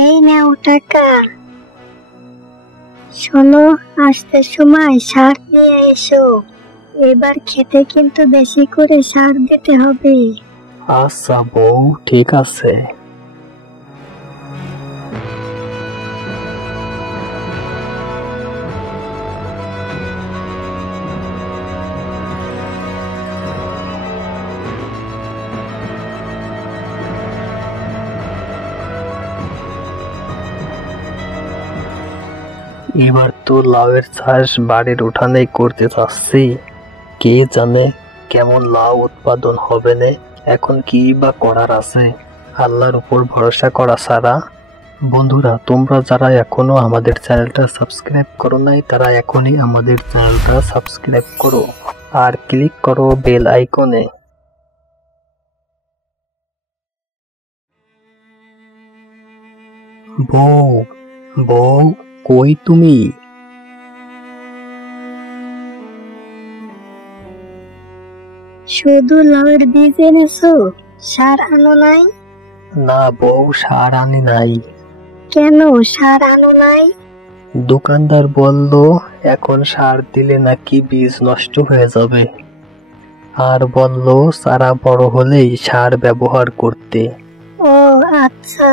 এই নাও টাকা। শোনো, আসতে সময় সার নিয়ে এসো। এবার খেতে কিন্তু বেশি করে সার দিতে হবে। আচ্ছা বউ, ঠিক আছে। এবার তো লাউয়ের চাষ বাড়ির উঠানেই করতে চাচ্ছি। কে জানে কেমন লাউ উৎপাদন হবে না। এখন কি বা করার আছে, আল্লাহর উপর ভরসা করা ছাড়া। বন্ধুরা, তোমরা যারা এখনো আমাদের চ্যানেলটা সাবস্ক্রাইব করো নাই, তারা এখনই আমাদের চ্যানেলটা সাবস্ক্রাইব করো আর ক্লিক করো বেল আইকনে। বউ, বউ, কই তুমি? শুধু লাউয়ের বীজ এনেছো, সার আনো নাই? না বউ, সার আনি নাই। কেন সার আনো নাই? দোকানদার বলল এখন সার দিলে নাকি বীজ নষ্ট হয়ে যাবে, আর বলল চারা বড় হলেই সার ব্যবহার করতে। ও আচ্ছা,